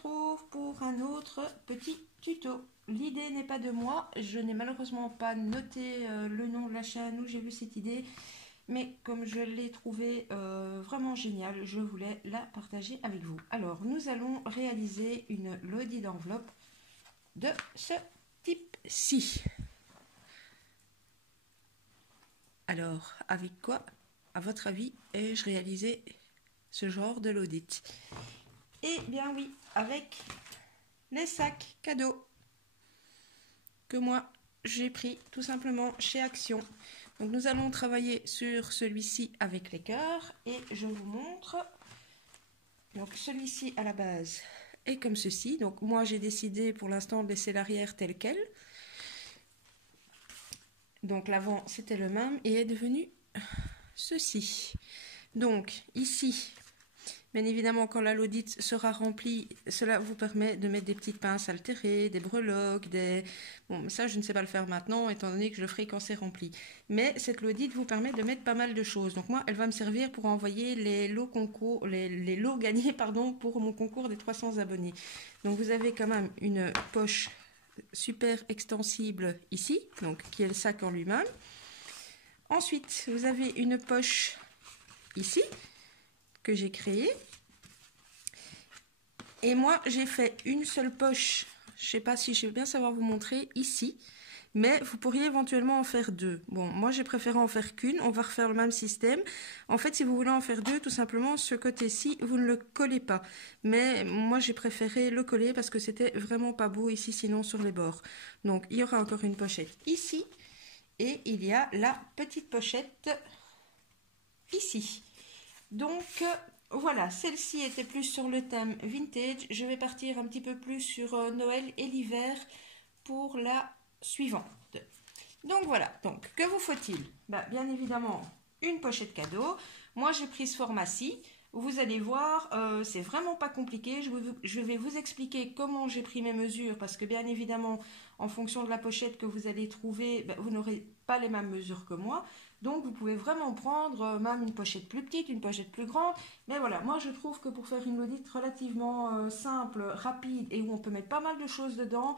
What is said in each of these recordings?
retrouve pour un autre petit tuto. L'idée n'est pas de moi, je n'ai malheureusement pas noté le nom de la chaîne où j'ai vu cette idée, mais comme je l'ai trouvée vraiment géniale, je voulais la partager avec vous. Alors, nous allons réaliser une loaded enveloppe de ce type-ci. Alors, avec quoi, à votre avis, ai-je réalisé ce genre de l'audit? Eh bien oui, avec les sacs cadeaux que moi j'ai pris tout simplement chez Action. Donc nous allons travailler sur celui-ci avec les cœurs et je vous montre. Donc celui-ci à la base est comme ceci. Donc moi j'ai décidé pour l'instant de laisser l'arrière tel quel. Donc l'avant c'était le même et est devenu ceci. Donc ici, bien évidemment, quand la lodite sera remplie, cela vous permet de mettre des petites pinces altérées, des breloques, des... Bon, ça, je ne sais pas le faire maintenant, étant donné que je le ferai quand c'est rempli. Mais cette lodite vous permet de mettre pas mal de choses. Donc moi, elle va me servir pour envoyer les lots concours, les lots gagnés, pardon, pour mon concours des 300 abonnés. Donc vous avez quand même une poche super extensible ici, donc qui est le sac en lui-même. Ensuite, vous avez une poche ici, que j'ai créé. Et moi, j'ai fait une seule poche. Je ne sais pas si je vais bien savoir vous montrer ici. Mais vous pourriez éventuellement en faire deux. Bon, moi, j'ai préféré en faire qu'une. On va refaire le même système. En fait, si vous voulez en faire deux, tout simplement, ce côté-ci, vous ne le collez pas. Mais moi, j'ai préféré le coller parce que c'était vraiment pas beau ici, sinon sur les bords. Donc, il y aura encore une pochette ici. Et il y a la petite pochette ici. Donc, voilà, celle-ci était plus sur le thème vintage. Je vais partir un petit peu plus sur Noël et l'hiver pour la suivante. Donc, voilà. Donc, que vous faut-il? Bien évidemment, une pochette cadeau. Moi, j'ai pris ce format-ci. Vous allez voir, c'est vraiment pas compliqué. Je vais vous expliquer comment j'ai pris mes mesures parce que, bien évidemment, en fonction de la pochette que vous allez trouver, vous n'aurez pas les mêmes mesures que moi. Donc, vous pouvez vraiment prendre même une pochette plus petite, une pochette plus grande. Mais voilà, moi, je trouve que pour faire une audite relativement simple, rapide et où on peut mettre pas mal de choses dedans,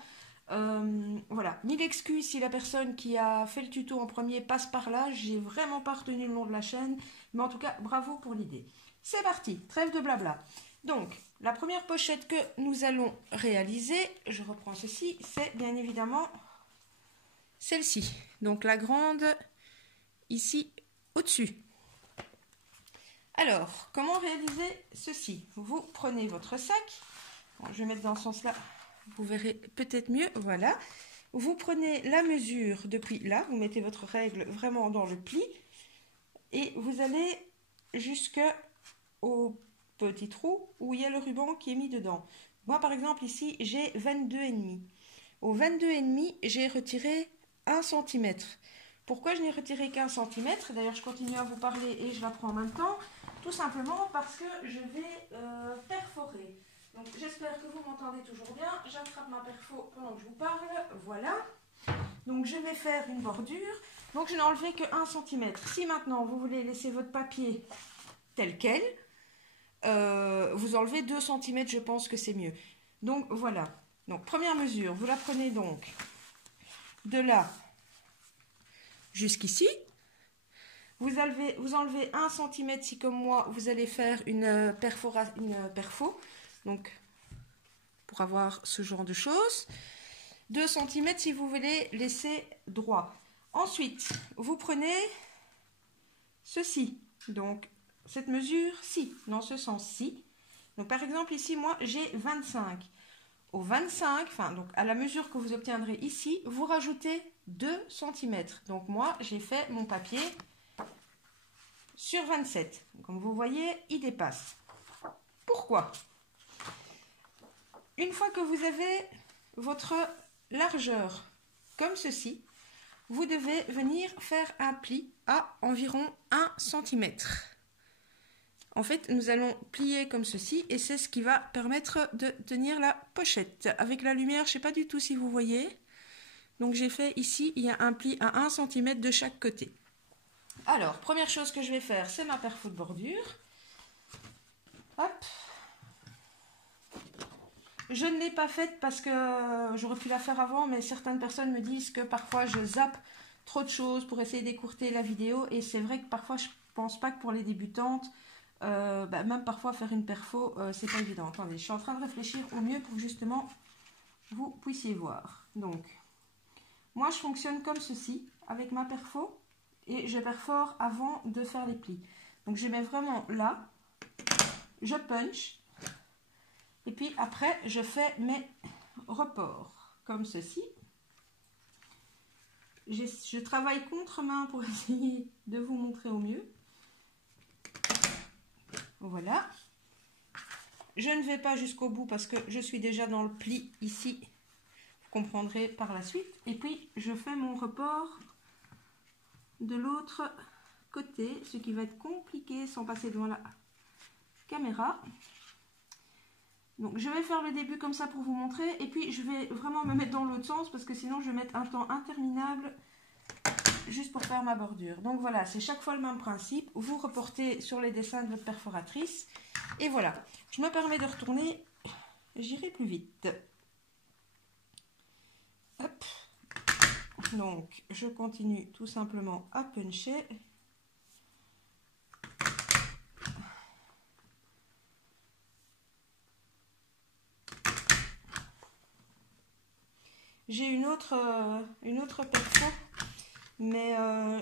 voilà. Mille excuses si la personne qui a fait le tuto en premier passe par là. J'ai vraiment pas retenu le nom de la chaîne. Mais en tout cas, bravo pour l'idée. C'est parti, trêve de blabla. Donc, la première pochette que nous allons réaliser, je reprends ceci, c'est bien évidemment celle-ci. Donc, la grande ici au-dessus. Alors, comment réaliser ceci? Vous prenez votre sac. Bon, je vais mettre dans ce sens-là, vous verrez peut-être mieux. Voilà. Vous prenez la mesure depuis là, vous mettez votre règle vraiment dans le pli et vous allez jusqu'au petit trou où il y a le ruban qui est mis dedans. Moi, par exemple, ici, j'ai 22,5. Au 22,5, j'ai retiré 1 cm. Pourquoi je n'ai retiré qu'1 cm? D'ailleurs, je continue à vous parler et je la prends en même temps. Tout simplement parce que je vais perforer. Donc, j'espère que vous m'entendez toujours bien. J'attrape ma perfo pendant que je vous parle. Voilà. Donc, je vais faire une bordure. Donc, je n'ai enlevé que 1 cm. Si maintenant, vous voulez laisser votre papier tel quel, vous enlevez 2 cm, je pense que c'est mieux. Donc, voilà. Donc, première mesure, vous la prenez donc de là jusqu'ici. Vous enlevez 1 cm si, comme moi, vous allez faire une perfo. Donc, pour avoir ce genre de choses. 2 cm si vous voulez laisser droit. Ensuite, vous prenez ceci. Donc, cette mesure-ci, dans ce sens-ci. Donc, par exemple, ici, moi, j'ai 25. Au 25, enfin, donc à la mesure que vous obtiendrez ici, vous rajoutez 2 cm. Donc, moi, j'ai fait mon papier sur 27. Comme vous voyez, il dépasse. Pourquoi? Une fois que vous avez votre largeur comme ceci, vous devez venir faire un pli à environ 1 cm. En fait, nous allons plier comme ceci et c'est ce qui va permettre de tenir la pochette. Avec la lumière, je ne sais pas du tout si vous voyez. Donc j'ai fait ici, il y a un pli à 1 cm de chaque côté. Alors, première chose que je vais faire, c'est ma perfo de bordure. Hop. Je ne l'ai pas faite parce que j'aurais pu la faire avant, mais certaines personnes me disent que parfois je zappe trop de choses pour essayer d'écourter la vidéo. Et c'est vrai que parfois je pense pas que pour les débutantes, même parfois faire une perfo, c'est pas évident. Attendez, je suis en train de réfléchir au mieux pour que justement vous puissiez voir. Donc, moi je fonctionne comme ceci avec ma perfo et je perfore avant de faire les plis. Donc je mets vraiment là, je punch. Et puis après, je fais mes reports, comme ceci. Je travaille contre-main pour essayer de vous montrer au mieux. Voilà. Je ne vais pas jusqu'au bout parce que je suis déjà dans le pli ici. Vous comprendrez par la suite. Et puis, je fais mon report de l'autre côté, ce qui va être compliqué sans passer devant la caméra. Donc je vais faire le début comme ça pour vous montrer et puis je vais vraiment me mettre dans l'autre sens parce que sinon je vais mettre un temps interminable juste pour faire ma bordure. Donc voilà, c'est chaque fois le même principe. Vous reportez sur les dessins de votre perforatrice et voilà. Je me permets de retourner, j'irai plus vite. Hop. Donc je continue tout simplement à puncher. J'ai une autre perfo, mais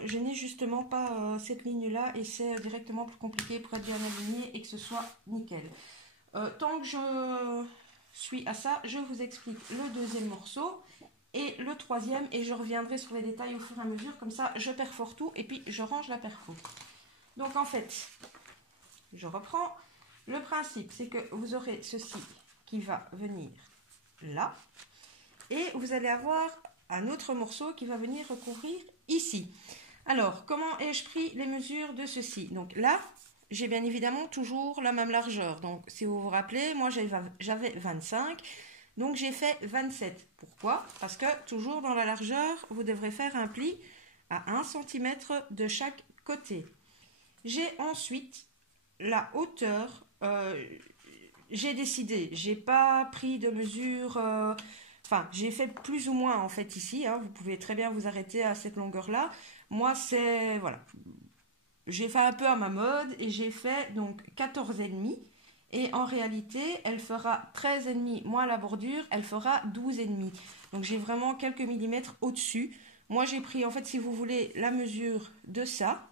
je n'ai justement pas cette ligne-là et c'est directement plus compliqué pour être bien aligné et que ce soit nickel. Tant que je suis à ça, je vous explique le deuxième morceau et le troisième et je reviendrai sur les détails au fur et à mesure. Comme ça, je perfore tout et puis je range la perfo. Donc en fait, je reprends. Le principe, c'est que vous aurez ceci qui va venir là. Et vous allez avoir un autre morceau qui va venir recouvrir ici. Alors, comment ai-je pris les mesures de ceci? Donc là, j'ai bien évidemment toujours la même largeur. Donc, si vous vous rappelez, moi j'avais 25. Donc, j'ai fait 27. Pourquoi? Parce que toujours dans la largeur, vous devrez faire un pli à 1 cm de chaque côté. J'ai ensuite la hauteur. J'ai décidé, j'ai pas pris de mesure... Enfin, j'ai fait plus ou moins en fait ici, hein, vous pouvez très bien vous arrêter à cette longueur-là. Moi, c'est, voilà, j'ai fait un peu à ma mode et j'ai fait donc 14,5. Et en réalité, elle fera 13,5 moins la bordure, elle fera 12,5. Donc j'ai vraiment quelques millimètres au-dessus. Moi, j'ai pris, en fait, si vous voulez, la mesure de ça.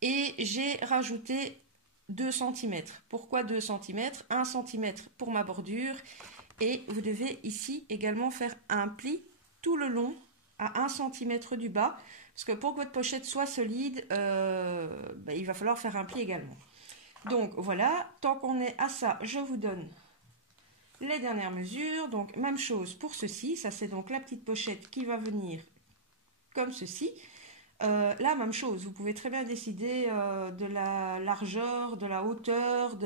Et j'ai rajouté 2 cm. Pourquoi 2 cm? 1 cm pour ma bordure. Et vous devez ici également faire un pli tout le long à 1 cm du bas. Parce que pour que votre pochette soit solide, il va falloir faire un pli également. Donc voilà, tant qu'on est à ça, je vous donne les dernières mesures. Donc même chose pour ceci. Ça c'est donc la petite pochette qui va venir comme ceci. Là, même chose, vous pouvez très bien décider de la largeur, de la hauteur.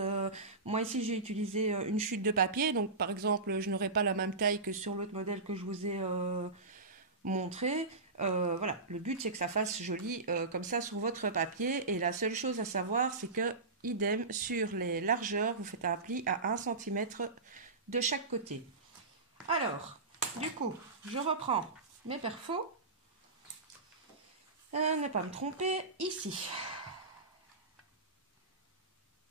Moi ici j'ai utilisé une chute de papier, donc par exemple je n'aurai pas la même taille que sur l'autre modèle que je vous ai montré. Voilà, le but c'est que ça fasse joli comme ça sur votre papier. Et la seule chose à savoir c'est que idem sur les largeurs, vous faites un pli à 1 cm de chaque côté. Alors, du coup, je reprends mes perfos. Ne pas me tromper ici.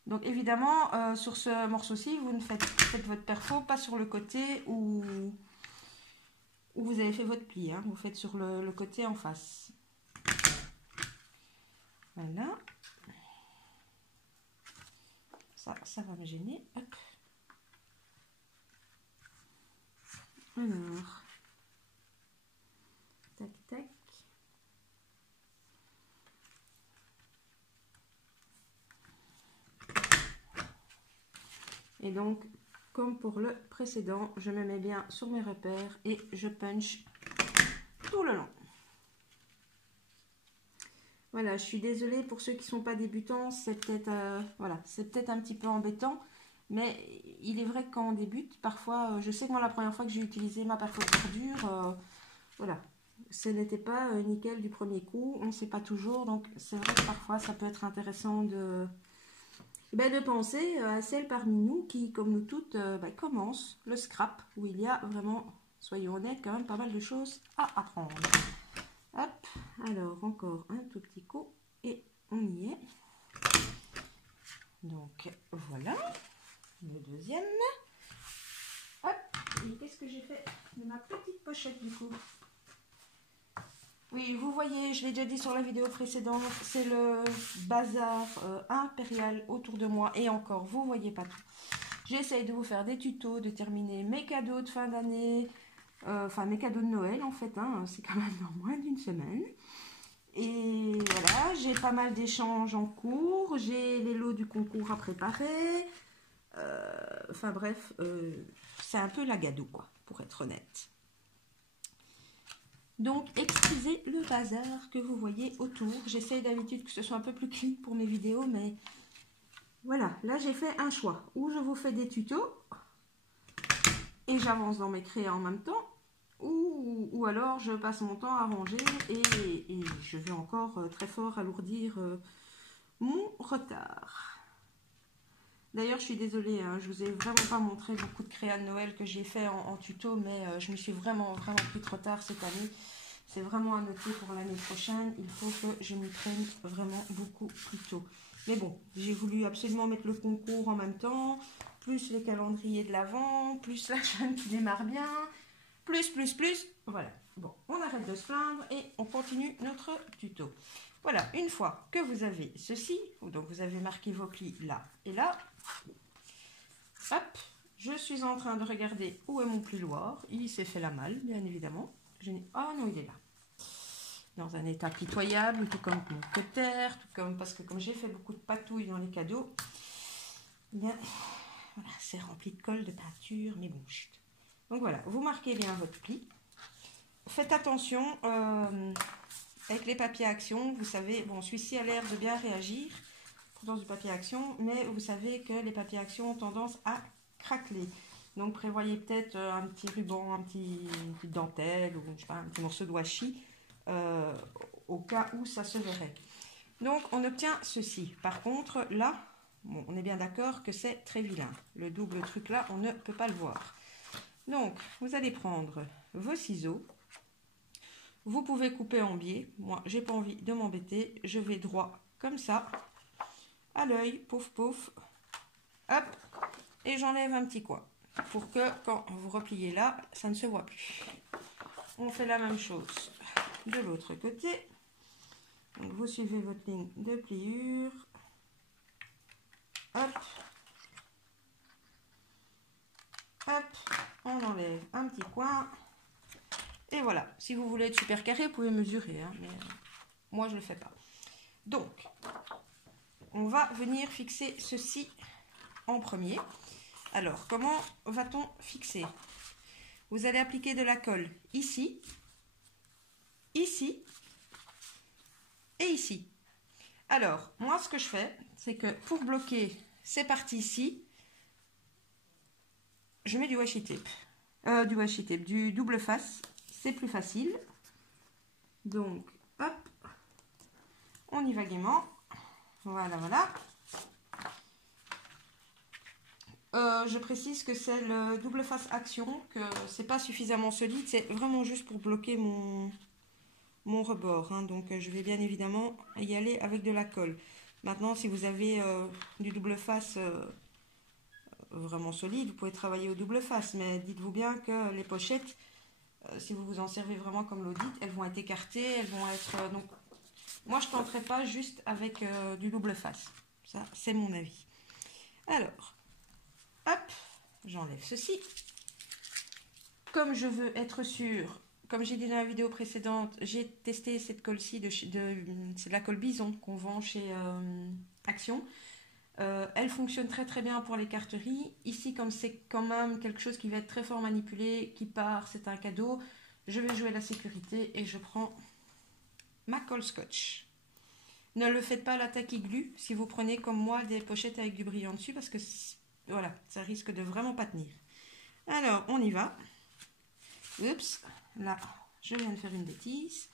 Donc évidemment sur ce morceau-ci vous ne faites votre perfo pas sur le côté où vous avez fait votre pli, hein. Vous faites sur le côté en face. Voilà. Ça va me gêner. Hop. Alors, tac tac. Et donc, comme pour le précédent, je me mets bien sur mes repères et je punch tout le long. Voilà, je suis désolée pour ceux qui ne sont pas débutants, c'est peut-être voilà, c'est peut-être un petit peu embêtant, mais il est vrai que quand on débute, parfois, je sais que moi la première fois que j'ai utilisé ma perfo bordure, voilà, ce n'était pas nickel du premier coup, on ne sait pas toujours, donc c'est vrai que parfois ça peut être intéressant Ben, de penser à celles parmi nous qui, comme nous toutes, commencent le scrap, où il y a vraiment, soyons honnêtes, quand même pas mal de choses à apprendre. Hop, alors encore un tout petit coup et on y est. Donc voilà, le deuxième. Hop, et qu'est-ce que j'ai fait de ma petite pochette du coup? Oui, vous voyez, je l'ai déjà dit sur la vidéo précédente, c'est le bazar impérial autour de moi. Et encore, vous voyez pas tout. J'essaye de vous faire des tutos, de terminer mes cadeaux de fin d'année, enfin mes cadeaux de Noël en fait, hein, c'est quand même dans moins d'une semaine. Et voilà, j'ai pas mal d'échanges en cours, j'ai les lots du concours à préparer. Enfin bref, c'est un peu la gadoue quoi, pour être honnête. Donc, excusez le bazar que vous voyez autour. J'essaye d'habitude que ce soit un peu plus clean pour mes vidéos, mais voilà. Là, j'ai fait un choix. Ou je vous fais des tutos et j'avance dans mes créas en même temps, ou alors je passe mon temps à ranger et je vais encore très fort alourdir mon retard. D'ailleurs, je suis désolée, hein, je vous ai vraiment pas montré beaucoup de créas de Noël que j'ai fait en tuto, mais je me suis vraiment pris de retard cette année. C'est vraiment à noter pour l'année prochaine. Il faut que je m'y prenne vraiment beaucoup plus tôt. Mais bon, j'ai voulu absolument mettre le concours en même temps, plus les calendriers de l'Avent, plus la chaîne qui démarre bien, plus. Voilà. Bon, on arrête de se plaindre et on continue notre tuto. Voilà, une fois que vous avez ceci, donc vous avez marqué vos plis là et là, hop, je suis en train de regarder où est mon pli Loire. Il s'est fait la malle, bien évidemment. Ah non, il est là. Dans un état pitoyable, tout comme mon cutter, tout comme, parce que comme j'ai fait beaucoup de patouilles dans les cadeaux, eh bien, voilà, c'est rempli de colle, de peinture, mais bon, chut. Donc voilà, vous marquez bien votre pli. Faites attention, avec les papiers action, vous savez, bon, celui-ci a l'air de bien réagir, pourtant du papier action, mais vous savez que les papiers action ont tendance à craqueler. Donc prévoyez peut-être un petit ruban, une petite dentelle, ou je sais pas, un petit morceau de washi, au cas où ça se verrait. Donc on obtient ceci. Par contre, là, bon, on est bien d'accord que c'est très vilain. Le double truc là, on ne peut pas le voir. Donc, vous allez prendre vos ciseaux. Vous pouvez couper en biais. Moi, j'ai pas envie de m'embêter. Je vais droit comme ça, à l'œil, pouf pouf, hop, et j'enlève un petit coin pour que quand vous repliez là, ça ne se voit plus. On fait la même chose de l'autre côté. Donc, vous suivez votre ligne de pliure. Hop, hop, on enlève un petit coin. Et voilà, si vous voulez être super carré, vous pouvez mesurer, hein, mais moi je ne le fais pas. Donc, on va venir fixer ceci en premier. Alors, comment va-t-on fixer? Vous allez appliquer de la colle ici, ici et ici. Alors, moi ce que je fais, c'est que pour bloquer ces parties-ci, je mets du washi tape. Du double face. C'est plus facile. Donc, hop, on y va gaiement. Voilà, voilà. Je précise que c'est le double face action, que c'est pas suffisamment solide, c'est vraiment juste pour bloquer mon rebord. Hein. Donc, je vais bien évidemment y aller avec de la colle. Maintenant, si vous avez du double face vraiment solide, vous pouvez travailler au double face, mais dites-vous bien que les pochettes, si vous vous en servez vraiment comme l'audit, elles vont être écartées, elles vont être... donc, moi, je ne tenterai pas juste avec du double face. Ça, c'est mon avis. Alors, hop, j'enlève ceci. Comme je veux être sûre, comme j'ai dit dans la vidéo précédente, j'ai testé cette colle-ci, c'est de la colle Bison qu'on vend chez Action. Elle fonctionne très très bien pour les carteries. Ici, comme c'est quand même quelque chose qui va être très fort manipulé, qui part, c'est un cadeau, je vais jouer la sécurité et je prends ma colle scotch. Ne le faites pas à la tacky glue si vous prenez comme moi des pochettes avec du brillant dessus parce que voilà, ça risque de vraiment pas tenir. Alors, on y va. Oups, là, je viens de faire une bêtise.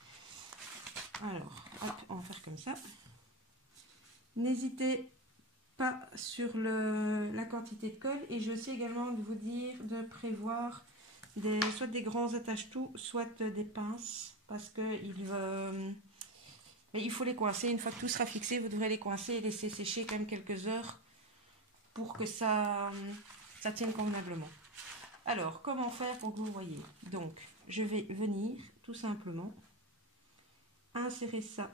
Alors, hop, on va faire comme ça. N'hésitez pas sur la quantité de colle. Et je sais également de vous dire de prévoir soit des grands attache-tout, soit des pinces, parce que il faut les coincer. Une fois que tout sera fixé, vous devrez les coincer et laisser sécher quand même quelques heures pour que ça tienne convenablement. Alors, comment faire pour que vous voyez? Donc, je vais venir tout simplement insérer ça.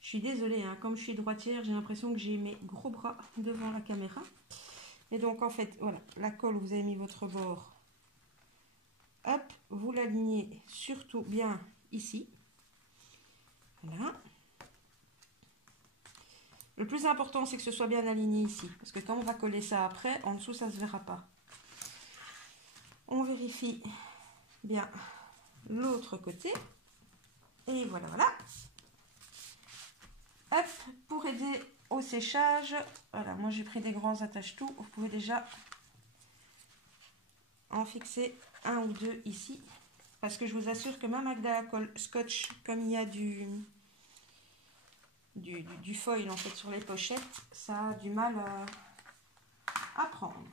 Je suis désolée, hein, comme je suis droitière, j'ai l'impression que j'ai mes gros bras devant la caméra. Et donc, en fait, voilà, la colle, vous avez mis votre bord. Hop, vous l'alignez surtout bien ici. Voilà. Le plus important, c'est que ce soit bien aligné ici. Parce que quand on va coller ça après, en dessous, ça ne se verra pas. On vérifie bien l'autre côté. Et voilà, voilà. Hop, pour aider au séchage, voilà, moi j'ai pris des grands attache-tout. Vous pouvez déjà en fixer un ou deux ici. Parce que je vous assure que même avec de la colle scotch, comme il y a du foil en fait sur les pochettes, ça a du mal à prendre.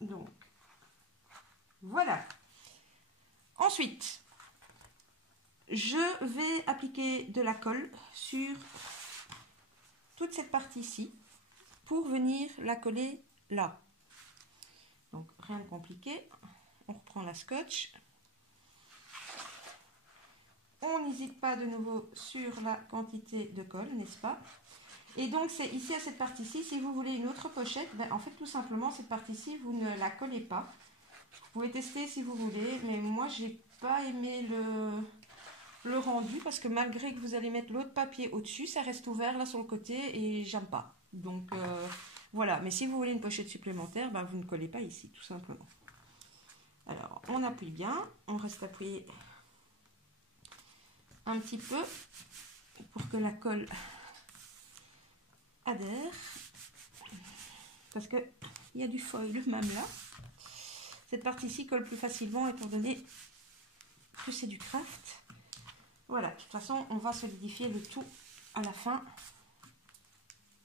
Donc, voilà. Ensuite, je vais appliquer de la colle sur toute cette partie-ci pour venir la coller là. Donc, rien de compliqué. On reprend la scotch. On n'hésite pas de nouveau sur la quantité de colle, n'est-ce pas? Et donc, c'est ici à cette partie-ci, si vous voulez une autre pochette, ben, en fait, tout simplement, cette partie-ci, vous ne la collez pas. Vous pouvez tester si vous voulez, mais moi, j'ai pas aimé le rendu parce que malgré que vous allez mettre l'autre papier au-dessus, ça reste ouvert là sur le côté et j'aime pas. Donc, voilà. Mais si vous voulez une pochette supplémentaire, ben, vous ne collez pas ici, tout simplement. Alors, on appuie bien, on reste appuyé un petit peu pour que la colle adhère, parce que il y a du foil même là. Cette partie-ci colle plus facilement étant donné que c'est du craft. Voilà, de toute façon, on va solidifier le tout à la fin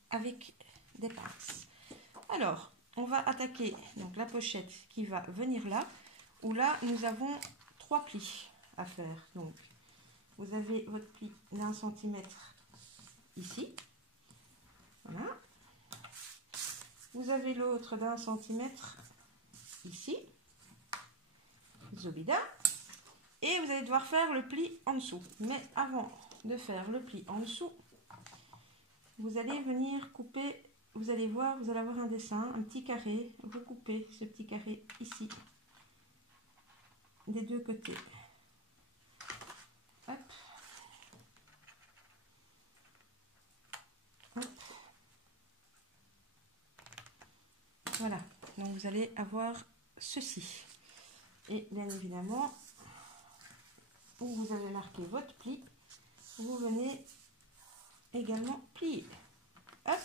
avec des pinces. Alors, on va attaquer donc la pochette qui va venir là, où là, nous avons 3 plis à faire. Donc, vous avez votre pli d'1 centimètre ici. Voilà. Vous avez l'autre d'1 centimètre ici. Zobida. Et vous allez devoir faire le pli en dessous. Mais avant de faire le pli en dessous, vous allez venir couper, vous allez voir, vous allez avoir un dessin, un petit carré. Vous coupez ce petit carré ici, des deux côtés. Hop. Hop. Voilà, donc vous allez avoir ceci. Et bien évidemment, où vous avez marqué votre pli, vous venez également plier. Hop.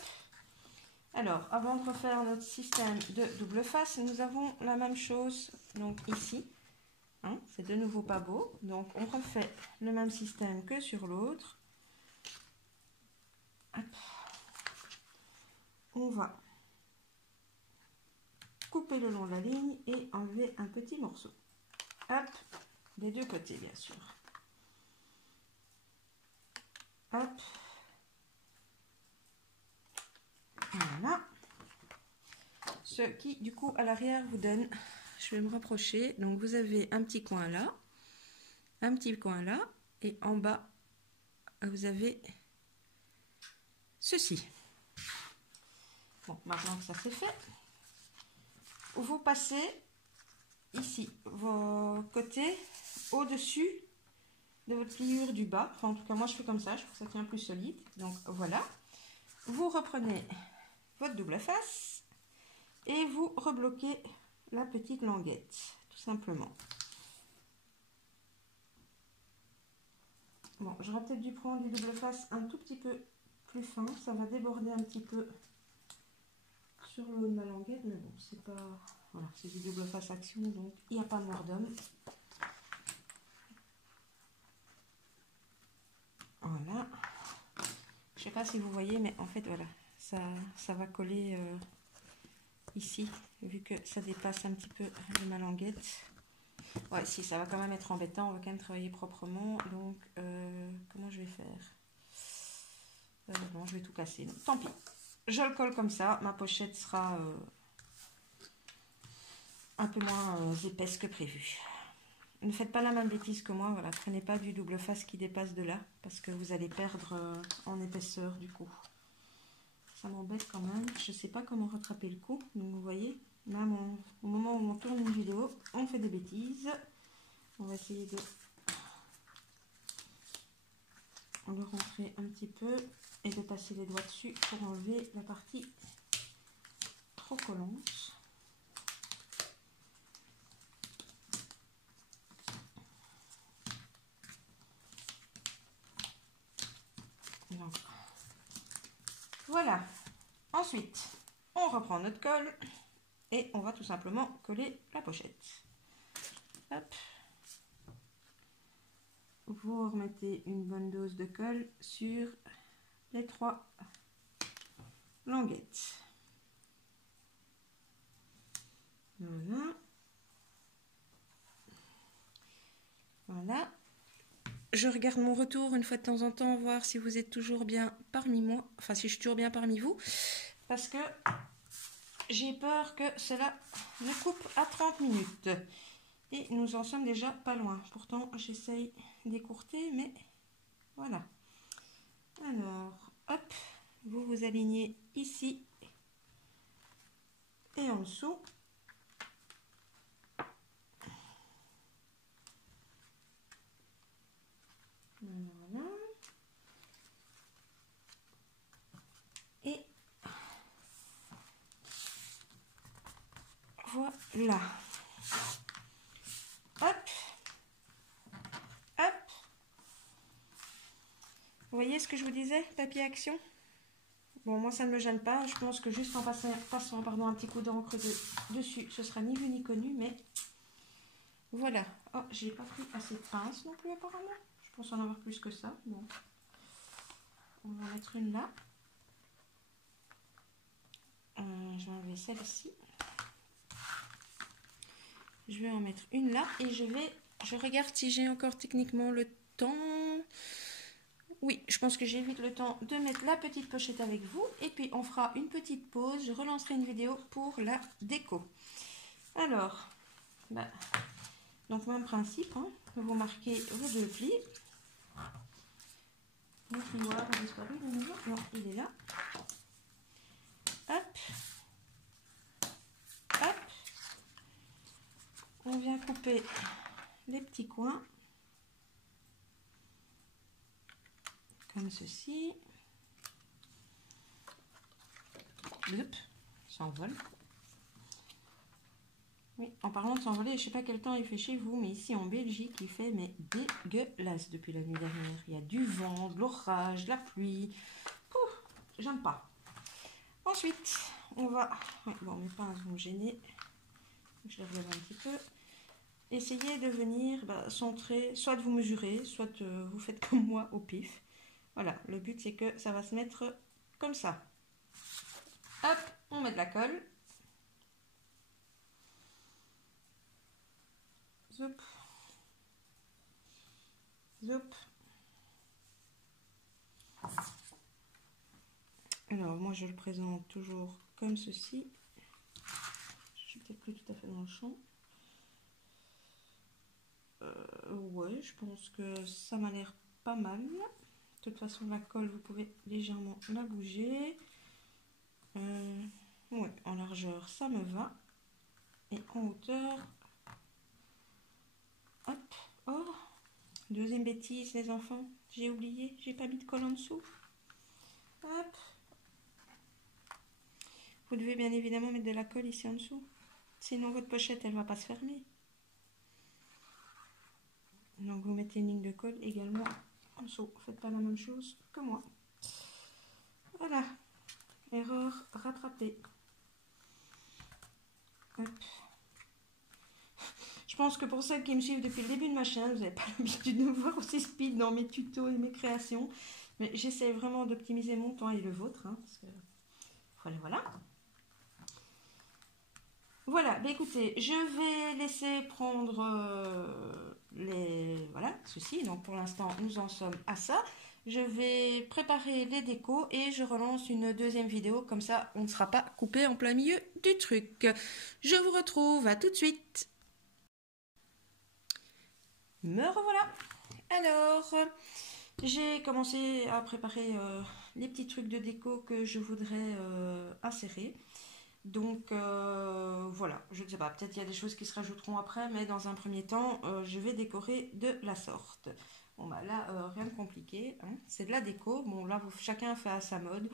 Alors, avant de refaire notre système de double face, nous avons la même chose donc ici. Hein, c'est de nouveau pas beau. Donc, on refait le même système que sur l'autre. On va couper le long de la ligne et enlever un petit morceau. Hop, des deux côtés bien sûr. Hop. Voilà. Ce qui du coup à l'arrière vous donne, je vais me rapprocher, donc vous avez un petit coin là, un petit coin là, et en bas vous avez ceci. Bon, maintenant que ça c'est fait, vous passez ici vos côtés au-dessus de votre pliure du bas. Enfin, en tout cas, moi je fais comme ça, je trouve que ça tient plus solide. Donc voilà. Vous reprenez votre double face et vous rebloquez la petite languette, tout simplement. Bon, j'aurais peut-être dû prendre du double face un tout petit peu plus fin, ça va déborder un petit peu sur le haut de ma languette, mais bon, c'est pas... Voilà, c'est du double face action, donc il n'y a pas de mort d'homme. Voilà. sais pas si vous voyez, mais en fait, voilà, ça va coller ici, vu que ça dépasse un petit peu de ma languette. Ouais, si, ça va quand même être embêtant, on va quand même travailler proprement, donc comment je vais faire? Bon, je vais tout casser, donc, tant pis. Je le colle comme ça, ma pochette sera un peu moins épaisse que prévu. Ne faites pas la même bêtise que moi, voilà, prenez pas du double face qui dépasse de là, parce que vous allez perdre en épaisseur du coup. Ça m'embête quand même, je sais pas comment rattraper le coup, donc vous voyez, même au moment où on tourne une vidéo, on fait des bêtises. On va essayer de le rentrer un petit peu et de passer les doigts dessus pour enlever la partie trop collante. Donc, voilà. Ensuite, on reprend notre colle et on va tout simplement coller la pochette. Hop. Vous remettez une bonne dose de colle sur les 3 languettes. Voilà. Voilà. Je regarde mon retour une fois de temps en temps, voir si vous êtes toujours bien parmi moi, enfin si je suis toujours bien parmi vous, parce que j'ai peur que cela ne coupe à 30 minutes. Et nous en sommes déjà pas loin. Pourtant, j'essaye d'écourter, mais voilà. Alors, hop, vous vous alignez ici et en dessous. Voilà. Et voilà. Hop. Hop. Vous voyez ce que je vous disais, papier action? Bon, moi ça ne me gêne pas. Je pense que juste en passant pardon, un petit coup d'encre dessus, ce sera ni vu ni connu, mais voilà. Oh, j'ai pas pris assez de pince non plus apparemment. Je pense en avoir plus que ça. Bon. On va en mettre une là. Je vais enlever celle-ci. Je vais en mettre une là et je regarde si j'ai encore techniquement le temps. Oui, je pense que j'ai vite le temps de mettre la petite pochette avec vous. Et puis on fera une petite pause. Je relancerai une vidéo pour la déco. Alors, donc même principe, hein, vous marquez vos 2 plis. Le plioir a disparu de nouveau. Non, il est là. Hop. Hop. On vient couper les petits coins. Comme ceci. Hop, s'envole. Oui, en parlant de s'envoler, je ne sais pas quel temps il fait chez vous, mais ici en Belgique, il fait mais dégueulasse depuis la nuit dernière. Il y a du vent, de l'orage, de la pluie. J'aime pas. Ensuite, on va... Ouais, bon, mes pinces vont me gêner. Je les relève un petit peu. Essayez de venir centrer, soit de vous mesurer, soit vous faites comme moi au pif. Voilà, le but c'est que ça va se mettre comme ça. Hop, on met de la colle. Zop. Zop. Alors moi je le présente toujours comme ceci. Je suis peut-être plus tout à fait dans le champ. Ouais, je pense que ça m'a l'air pas mal. De toute façon la colle vous pouvez légèrement la bouger. Ouais, en largeur ça me va. Et en hauteur, hop, oh, deuxième bêtise les enfants, j'ai oublié, j'ai pas mis de colle en dessous. Hop. Vous devez bien évidemment mettre de la colle ici en dessous. Sinon votre pochette elle va pas se fermer. Donc vous mettez une ligne de colle également en dessous. Faites pas la même chose que moi. Voilà. Erreur rattrapée. Hop. Je pense que pour celles qui me suivent depuis le début de ma chaîne, vous n'avez pas l'habitude de me voir aussi speed dans mes tutos et mes créations. Mais j'essaie vraiment d'optimiser mon temps et le vôtre, hein, parce que voilà. Voilà, bah écoutez, je vais laisser prendre ceci. Donc pour l'instant, nous en sommes à ça. Je vais préparer les décos et je relance une deuxième vidéo. Comme ça, on ne sera pas coupé en plein milieu du truc. Je vous retrouve, à tout de suite. Me revoilà. Alors, j'ai commencé à préparer les petits trucs de déco que je voudrais insérer. Donc voilà, je ne sais pas, peut-être il y a des choses qui se rajouteront après, mais dans un premier temps, je vais décorer de la sorte. Bon bah là, rien de compliqué, hein. C'est de la déco. Bon là, chacun fait à sa mode.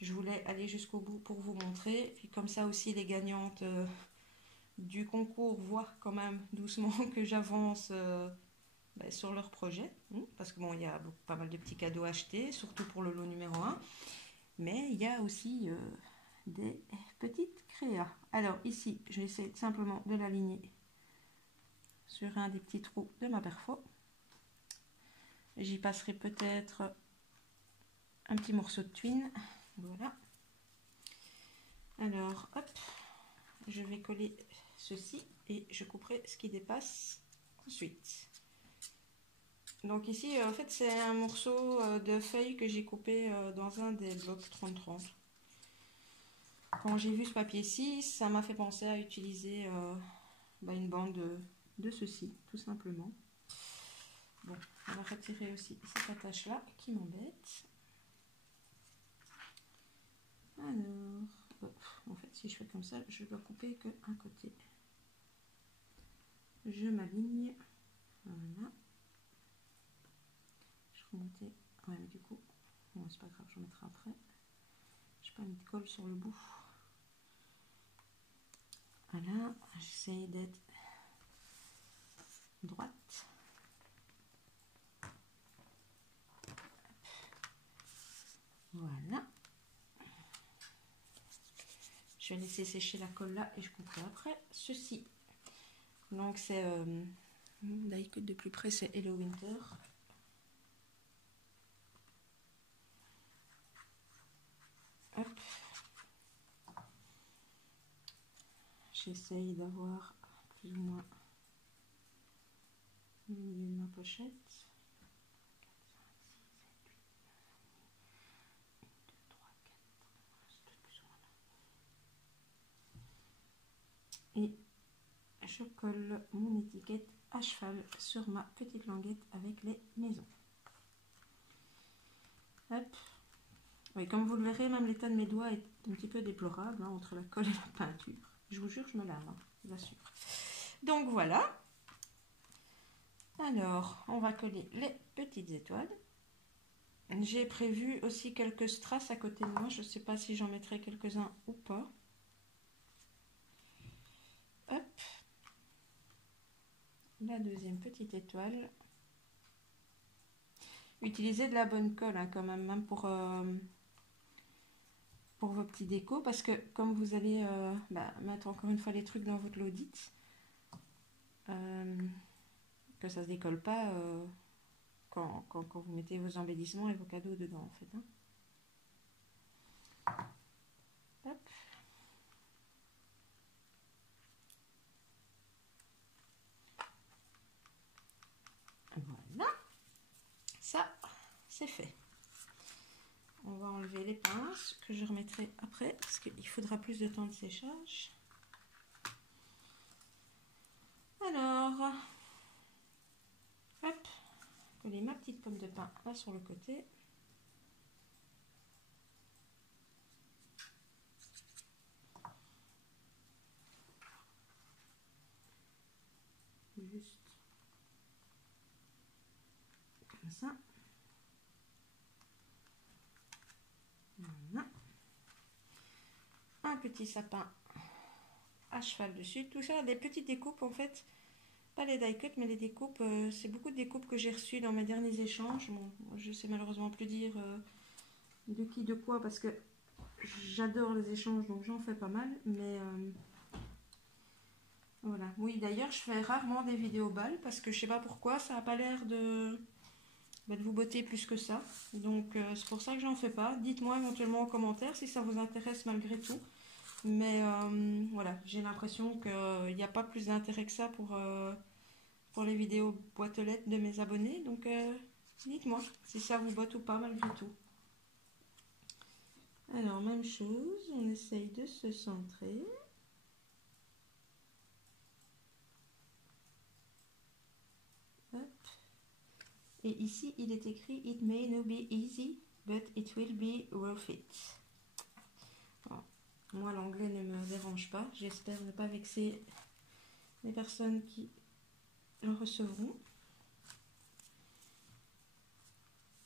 Je voulais aller jusqu'au bout pour vous montrer. Puis comme ça aussi, les gagnantes du concours voient quand même doucement que j'avance sur leur projet. Parce que bon, il y a pas mal de petits cadeaux achetés, surtout pour le lot numéro 1. Mais il y a aussi des petites créas. Alors ici, je vais essayer simplement de l'aligner sur un des petits trous de ma perfo. J'y passerai peut-être un petit morceau de twine. Voilà. Alors, hop, je vais coller ceci et je couperai ce qui dépasse ensuite. Donc ici, en fait, c'est un morceau de feuille que j'ai coupé dans un des blocs 30-30. Quand j'ai vu ce papier-ci, ça m'a fait penser à utiliser une bande de ceci, tout simplement. Bon, on va retirer aussi cette attache-là qui m'embête. Alors, en fait, si je fais comme ça, je dois couper qu'un côté. Je m'aligne. Voilà. Je remontais. Ouais, mais du coup, bon, c'est pas grave, je mettrai après. Je n'ai pas mis de colle sur le bout. Voilà, j'essaie d'être droite. Voilà. Je vais laisser sécher la colle là et je couperai après ceci. Donc c'est die-cut de plus près, c'est Hello Winter. Hop. J'essaye d'avoir plus ou moins le milieu de ma pochette. 4, 5, 6, 7, 8, 9, 10, 11, 12, 13, 14, 15, 16, 17, 18, 19. Et je colle mon étiquette à cheval sur ma petite languette avec les maisons. Hop. Oui, comme vous le verrez, même l'état de mes doigts est un petit peu déplorable, hein, entre la colle et la peinture. Je vous jure, je me lave, hein, je vous assure. Donc voilà. Alors, on va coller les petites étoiles. J'ai prévu aussi quelques strass à côté de moi. Je ne sais pas si j'en mettrai quelques-uns ou pas. Hop. La deuxième petite étoile. Utilisez de la bonne colle, hein, quand même pour vos petits décos, parce que comme vous allez mettre encore une fois les trucs dans votre l'audit, que ça se décolle pas quand vous mettez vos embellissements et vos cadeaux dedans, en fait. Hein. Hop. Voilà. Ça, c'est fait. On va enlever les pinces que je remettrai après parce qu'il faudra plus de temps de séchage. Alors, hop, coller ma petite pomme de pin là sur le côté. Juste comme ça. Voilà. Un petit sapin à cheval dessus. Tout ça, des petites découpes en fait. Pas les die cut, mais les découpes. C'est beaucoup de découpes que j'ai reçues dans mes derniers échanges. Bon, je sais malheureusement plus dire de qui, de quoi, parce que j'adore les échanges, donc j'en fais pas mal. Mais voilà. Oui, d'ailleurs, je fais rarement des vidéos balles parce que je sais pas pourquoi, ça n'a pas l'air de de vous botter plus que ça. Donc c'est pour ça que j'en fais pas. Dites-moi éventuellement en commentaire si ça vous intéresse malgré tout. Mais voilà, j'ai l'impression qu'il n'y a pas plus d'intérêt que ça pour les vidéos boîte aux lettres de mes abonnés. Donc dites-moi si ça vous botte ou pas malgré tout. Alors même chose, on essaye de se centrer. Hop. Et ici, il est écrit « It may not be easy, but it will be worth it ». Bon, moi, l'anglais ne me dérange pas. J'espère ne pas vexer les personnes qui le recevront.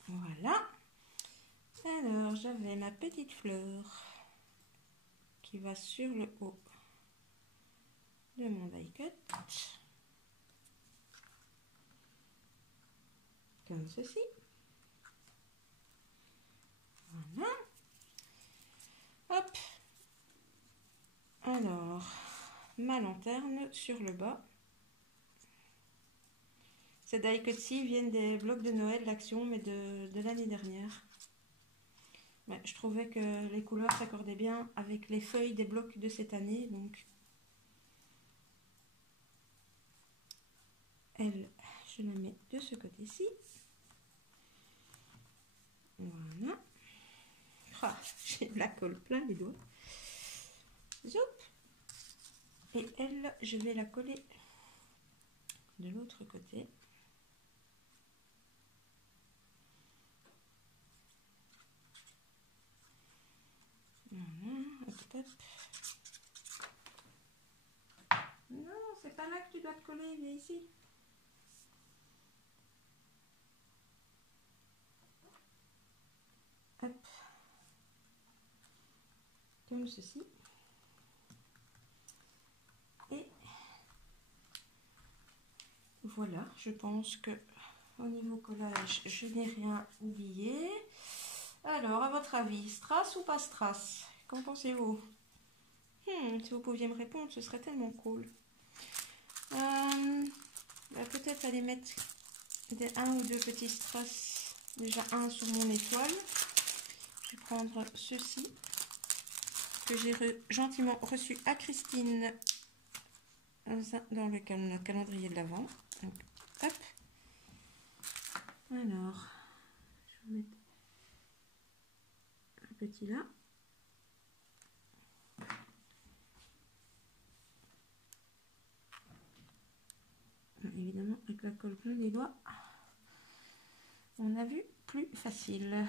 Voilà. Alors, j'avais ma petite fleur qui va sur le haut de mon die cut. Comme ceci. Voilà. Hop. Alors, ma lanterne sur le bas. Ces die cuts-ci viennent des blocs de Noël d'Action, mais de l'année dernière. Ouais, je trouvais que les couleurs s'accordaient bien avec les feuilles des blocs de cette année. Donc, elle, je la mets de ce côté-ci. Voilà. Ah, j'ai de la colle plein les doigts. Zoup. Et elle, je vais la coller de l'autre côté. Voilà, hop, hop. Non, c'est pas là que tu dois te coller, viens ici. Hop. Comme ceci. Et voilà, je pense que au niveau collage, je n'ai rien oublié. Alors, à votre avis, strass ou pas strass? Qu'en pensez-vous? Si vous pouviez me répondre, ce serait tellement cool. Peut-être aller mettre un ou deux petits strass. Déjà un sur mon étoile. Je vais prendre ceci que j'ai gentiment reçu à Christine dans le calendrier de l'Avent. Donc, hop. Alors, je vais mettre un petit là. Évidemment, avec la colle plein des doigts, on a vu plus facile.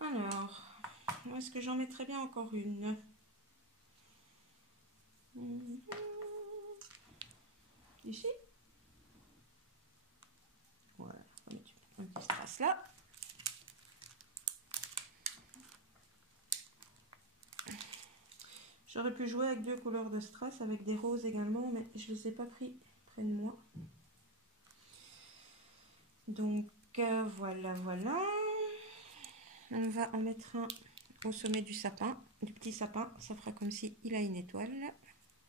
Alors, où est-ce que j'en mettrais bien encore une? Ici. Voilà, on va mettre un petit strass là. J'aurais pu jouer avec deux couleurs de strass, avec des roses également, mais je ne les ai pas pris près de moi. Donc voilà, voilà. On va en mettre un au sommet du sapin, du petit sapin. Ça fera comme si il a une étoile.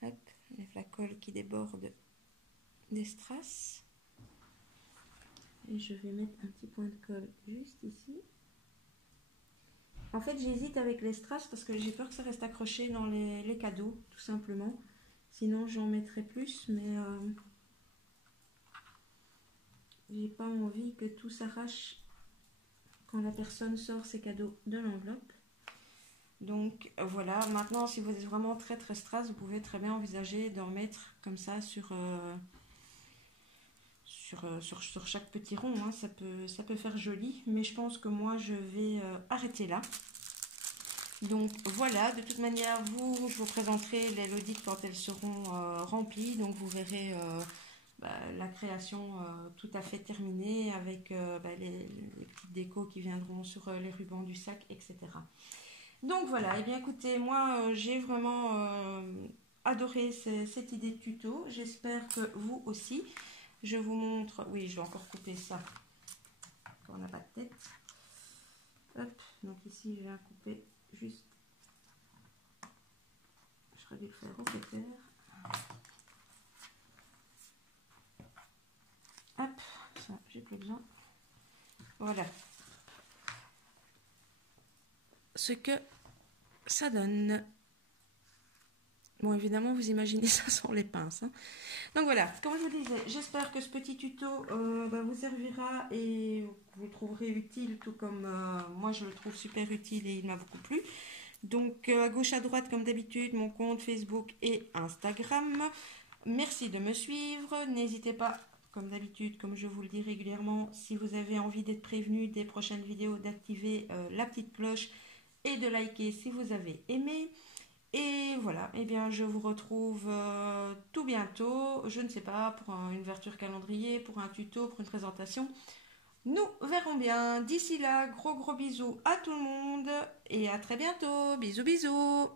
Hop, avec la colle qui déborde des strass. Et je vais mettre un petit point de colle juste ici. En fait, j'hésite avec les strass parce que j'ai peur que ça reste accroché dans les cadeaux, tout simplement. Sinon, j'en mettrai plus, mais j'ai pas envie que tout s'arrache quand la personne sort ses cadeaux de l'enveloppe. Donc voilà, maintenant, si vous êtes vraiment très strass, vous pouvez très bien envisager d'en mettre comme ça sur chaque petit rond, hein. Ça peut faire joli, mais je pense que moi je vais arrêter là. Donc voilà, de toute manière, je vous présenterai les Lodites quand elles seront remplies, donc vous verrez la création tout à fait terminée avec les petites décos qui viendront sur les rubans du sac, etc. Donc voilà, et bien écoutez, moi j'ai vraiment adoré cette idée de tuto, j'espère que vous aussi. Je vous montre, oui, je vais encore couper ça, quand on n'a pas de tête. Hop, donc ici je viens couper juste, j'aurais dû le faire au cutter. j'ai plus besoin. Voilà. Ce que ça donne. Bon, évidemment, vous imaginez ça sans les pinces. Hein. Donc voilà, comme je vous disais, j'espère que ce petit tuto vous servira et vous le trouverez utile, tout comme moi je le trouve super utile et il m'a beaucoup plu. Donc à gauche à droite, comme d'habitude, mon compte Facebook et Instagram. Merci de me suivre. N'hésitez pas, comme d'habitude, comme je vous le dis régulièrement, si vous avez envie d'être prévenu des prochaines vidéos, d'activer la petite cloche et de liker si vous avez aimé. Et voilà, eh bien je vous retrouve tout bientôt, je ne sais pas, pour une ouverture calendrier, pour un tuto, pour une présentation. Nous verrons bien. D'ici là, gros bisous à tout le monde et à très bientôt. Bisous bisous.